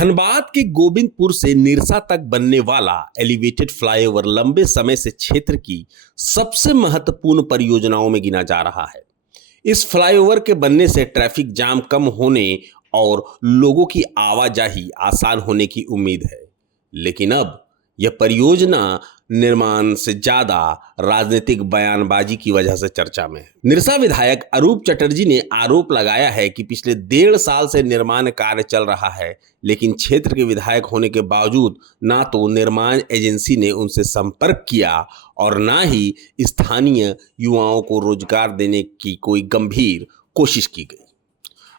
धनबाद के गोविंदपुर से निरसा तक बनने वाला एलिवेटेड फ्लाईओवर लंबे समय से क्षेत्र की सबसे महत्वपूर्ण परियोजनाओं में गिना जा रहा है। इस फ्लाईओवर के बनने से ट्रैफिक जाम कम होने और लोगों की आवाजाही आसान होने की उम्मीद है, लेकिन अब यह परियोजना निर्माण से ज्यादा राजनीतिक बयानबाजी की वजह से चर्चा में है। निरसा विधायक अरूप चटर्जी ने आरोप लगाया है कि पिछले 1.5 साल से निर्माण कार्य चल रहा है, लेकिन क्षेत्र के विधायक होने के बावजूद ना तो निर्माण एजेंसी ने उनसे संपर्क किया और ना ही स्थानीय युवाओं को रोजगार देने की कोई गंभीर कोशिश की गई।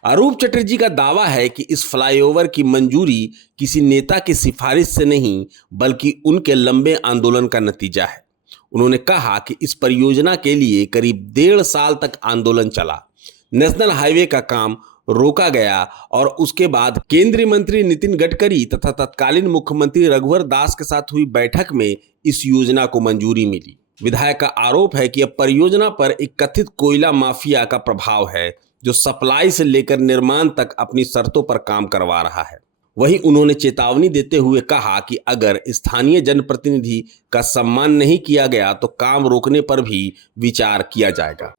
अरूप चटर्जी का दावा है कि इस फ्लाईओवर की मंजूरी किसी नेता की सिफारिश से नहीं बल्कि उनके लंबे आंदोलन का नतीजा है। उन्होंने कहा कि इस परियोजना के लिए करीब 1.5 साल तक आंदोलन चला। नेशनल हाईवे का काम रोका गया और उसके बाद केंद्रीय मंत्री नितिन गडकरी तथा तत्कालीन मुख्यमंत्री रघुवर दास के साथ हुई बैठक में इस योजना को मंजूरी मिली। विधायक का आरोप है कि अब परियोजना पर एक कथित कोयला माफिया का प्रभाव है, जो सप्लाई से लेकर निर्माण तक अपनी शर्तों पर काम करवा रहा है। वहीं उन्होंने चेतावनी देते हुए कहा कि अगर स्थानीय जनप्रतिनिधि का सम्मान नहीं किया गया तो काम रोकने पर भी विचार किया जाएगा।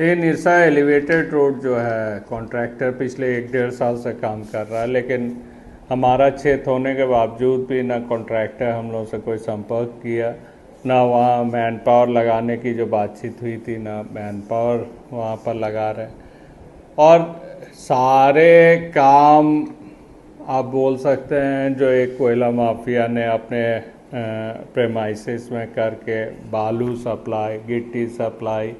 ये निरसा एलिवेटेड रोड जो है कॉन्ट्रैक्टर पिछले 1.5 साल से काम कर रहा है, लेकिन हमारा क्षेत्र होने के बावजूद भी ना कॉन्ट्रैक्टर हम लोगों से कोई संपर्क किया, ना वहाँ मैन पावर लगाने की जो बातचीत हुई थी, ना मैन पावर वहाँ पर लगा रहे। और सारे काम आप बोल सकते हैं जो एक कोयला माफिया ने अपने प्रेमाइसिस में करके बालू सप्लाई, गिट्टी सप्लाई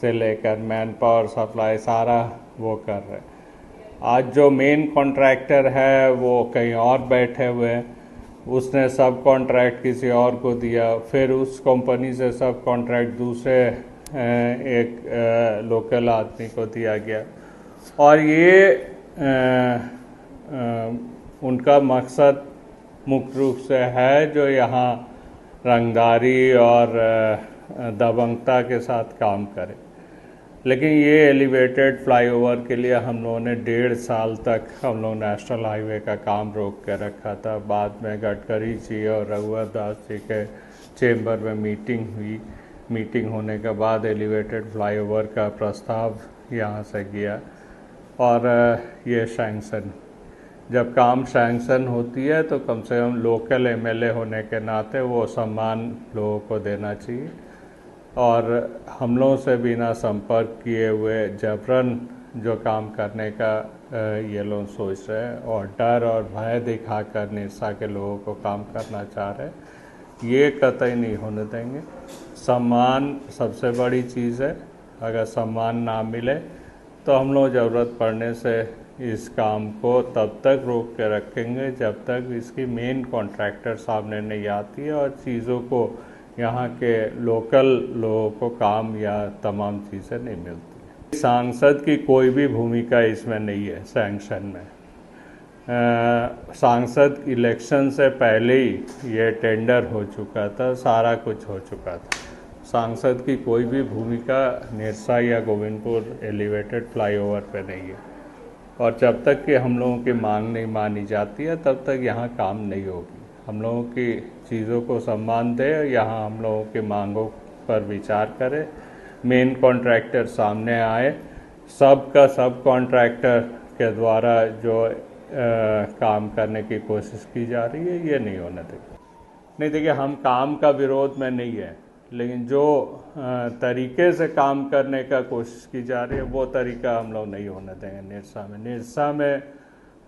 से लेकर मैन पावर सप्लाई सारा वो कर रहे हैं। आज जो मेन कॉन्ट्रैक्टर है वो कहीं और बैठे हुए हैं, उसने सब कॉन्ट्रैक्ट किसी और को दिया, फिर उस कंपनी से सब कॉन्ट्रैक्ट दूसरे एक लोकल आदमी को दिया गया। और ये उनका मकसद मुख्य रूप से है जो यहाँ रंगदारी और दबंगता के साथ काम करे। लेकिन ये एलिवेटेड फ्लाईओवर के लिए हम लोगों ने 1.5 साल तक हम लोग नेशनल हाईवे का काम रोक के रखा था। बाद में गडकरी जी और रघुवर दास जी के चेंबर में मीटिंग हुई। मीटिंग होने के बाद एलिवेटेड फ्लाईओवर का प्रस्ताव यहाँ से गया और ये सैंक्शन। जब काम सैंक्शन होती है तो कम से कम लोकल एमएलए होने के नाते वो सम्मान लोगों को देना चाहिए। और हम लोगों से बिना संपर्क किए हुए जबरन जो काम करने का ये लोग सोच रहे हैं और डर और भय दिखाकर निरसा के लोगों को काम करना चाह रहे हैं, ये कतई नहीं होने देंगे। सम्मान सबसे बड़ी चीज़ है। अगर सम्मान ना मिले तो हम लोग ज़रूरत पड़ने से इस काम को तब तक रोक के रखेंगे जब तक इसकी मेन कॉन्ट्रैक्टर सामने नहीं आती है और चीज़ों को यहाँ के लोकल लोगों को काम या तमाम चीज़ें नहीं मिलती। सांसद की कोई भी भूमिका इसमें नहीं है सैंक्शन में। सांसद इलेक्शन से पहले ही ये टेंडर हो चुका था, सारा कुछ हो चुका था। सांसद की कोई भी भूमिका निरसा या गोविंदपुर एलिवेटेड फ्लाईओवर पे नहीं है और जब तक कि हम लोगों की मांग नहीं मानी जाती है तब तक यहाँ काम नहीं होगी। हम लोगों की चीज़ों को सम्मान दे, यहाँ हम लोगों की मांगों पर विचार करें, मेन कॉन्ट्रैक्टर सामने आए, सब का सब कॉन्ट्रैक्टर के द्वारा जो काम करने की कोशिश की जा रही है ये नहीं होने देंगे। नहीं देखिए, हम काम का विरोध में नहीं है, लेकिन जो तरीके से काम करने का कोशिश की जा रही है वो तरीका हम लोग नहीं होने देंगे निरसा में। निरसा में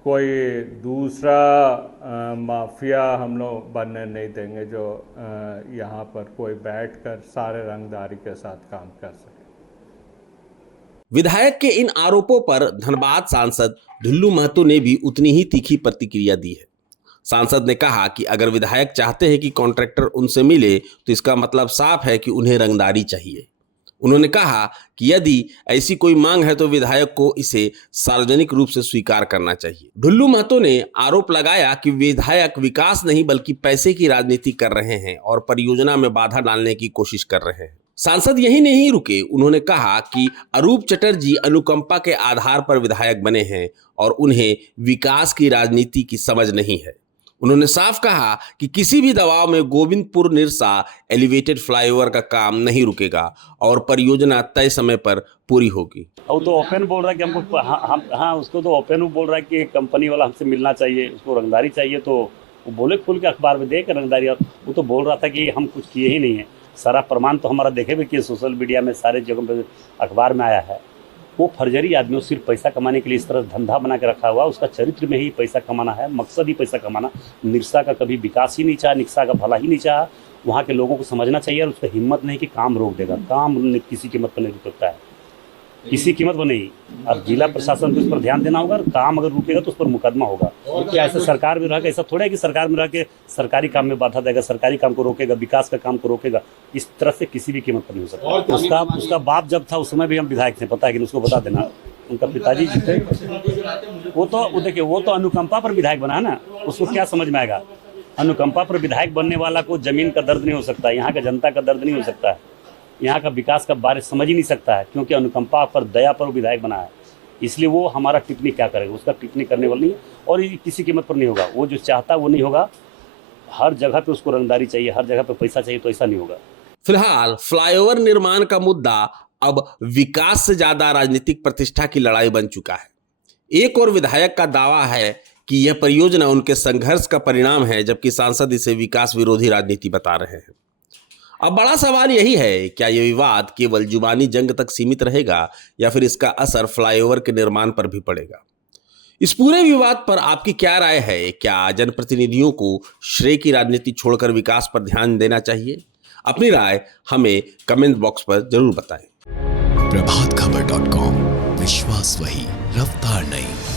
कोई दूसरा माफिया हम लोग बनने नहीं देंगे जो यहाँ पर कोई बैठकर सारे रंगदारी के साथ काम कर सके। विधायक के इन आरोपों पर धनबाद सांसद ढुल्लू महतो ने भी उतनी ही तीखी प्रतिक्रिया दी है। सांसद ने कहा कि अगर विधायक चाहते हैं कि कॉन्ट्रैक्टर उनसे मिले तो इसका मतलब साफ है कि उन्हें रंगदारी चाहिए। उन्होंने कहा कि यदि ऐसी कोई मांग है तो विधायक को इसे सार्वजनिक रूप से स्वीकार करना चाहिए। ढुल्लू महतो ने आरोप लगाया कि विधायक विकास नहीं बल्कि पैसे की राजनीति कर रहे हैं और परियोजना में बाधा डालने की कोशिश कर रहे हैं। सांसद यही नहीं रुके, उन्होंने कहा कि अरूप चटर्जी अनुकंपा के आधार पर विधायक बने हैं और उन्हें विकास की राजनीति की समझ नहीं है। उन्होंने साफ कहा कि किसी भी दबाव में गोविंदपुर निरसा एलिवेटेड फ्लाईओवर का काम नहीं रुकेगा और परियोजना तय समय पर पूरी होगी। वो तो ओपन बोल रहा है कि हमको हाँ उसको तो ओपन बोल रहा है कि कंपनी वाला हमसे मिलना चाहिए, उसको रंगदारी चाहिए, तो वो बोले खुल के अखबार में देख रंगदारी। और वो तो बोल रहा था कि हम कुछ किए ही नहीं है। सारा प्रमाण तो हमारा देखे भी कि सोशल मीडिया में सारे जगह पे अखबार में आया है। वो फर्जरी आदमी सिर्फ पैसा कमाने के लिए इस तरह धंधा बना के रखा हुआ। उसका चरित्र में ही पैसा कमाना है, मकसद ही पैसा कमाना। निरसा का कभी विकास ही नहीं चाहा, निरसा का भला ही नहीं चाहा। वहाँ के लोगों को समझना चाहिए और उसका हिम्मत नहीं कि काम रोक देगा। काम किसी कीमत पर नहीं रुक सकता है, किसी कीमत पर नहीं। अब जिला प्रशासन को इस पर ध्यान देना होगा। काम अगर रुकेगा तो उस पर मुकदमा होगा। क्योंकि ऐसे सरकार में रह के ऐसा थोड़ा है कि सरकार में रह के सरकारी काम में बाधा देगा, सरकारी काम को रोकेगा, विकास का काम को रोकेगा। इस तरह से किसी भी कीमत पर नहीं हो सकता। उसका बाप जब था उस समय भी हम विधायक थे, पता है कि उसको बता देना। उनका पिताजी जी थे, वो देखिए वो तो अनुकंपा पर विधायक बना है ना, उसको क्या समझ में आएगा। अनुकंपा पर विधायक बनने वाला को जमीन का दर्द नहीं हो सकता, यहाँ का जनता का दर्द नहीं हो सकता है, यहाँ का विकास का बारे समझ ही नहीं सकता है। क्योंकि अनुकंपा पर, दया पर विधायक बना है, इसलिए वो हमारा टिप्पणी क्या करेगा। उसका टिप्पणी करने वाला नहीं है और ये किसी कीमत पर नहीं होगा। वो जो चाहता है वो नहीं होगा। हर जगह पे उसको रंगदारी चाहिए, हर जगह पे पैसा चाहिए, तो ऐसा नहीं होगा। फिलहाल फ्लाईओवर निर्माण का मुद्दा अब विकास से ज्यादा राजनीतिक प्रतिष्ठा की लड़ाई बन चुका है। एक और विधायक का दावा है कि यह परियोजना उनके संघर्ष का परिणाम है, जबकि सांसद इसे विकास विरोधी राजनीति बता रहे हैं। अब बड़ा सवाल यही है, क्या यह विवाद केवल जुबानी जंग तक सीमित रहेगा या फिर इसका असर फ्लाईओवर के निर्माण पर भी पड़ेगा। इस पूरे विवाद पर आपकी क्या राय है? क्या जनप्रतिनिधियों को श्रेय की राजनीति छोड़कर विकास पर ध्यान देना चाहिए? अपनी राय हमें कमेंट बॉक्स पर जरूर बताएं। प्रभातखबर.com, विश्वास वही, रफ्तार नहीं।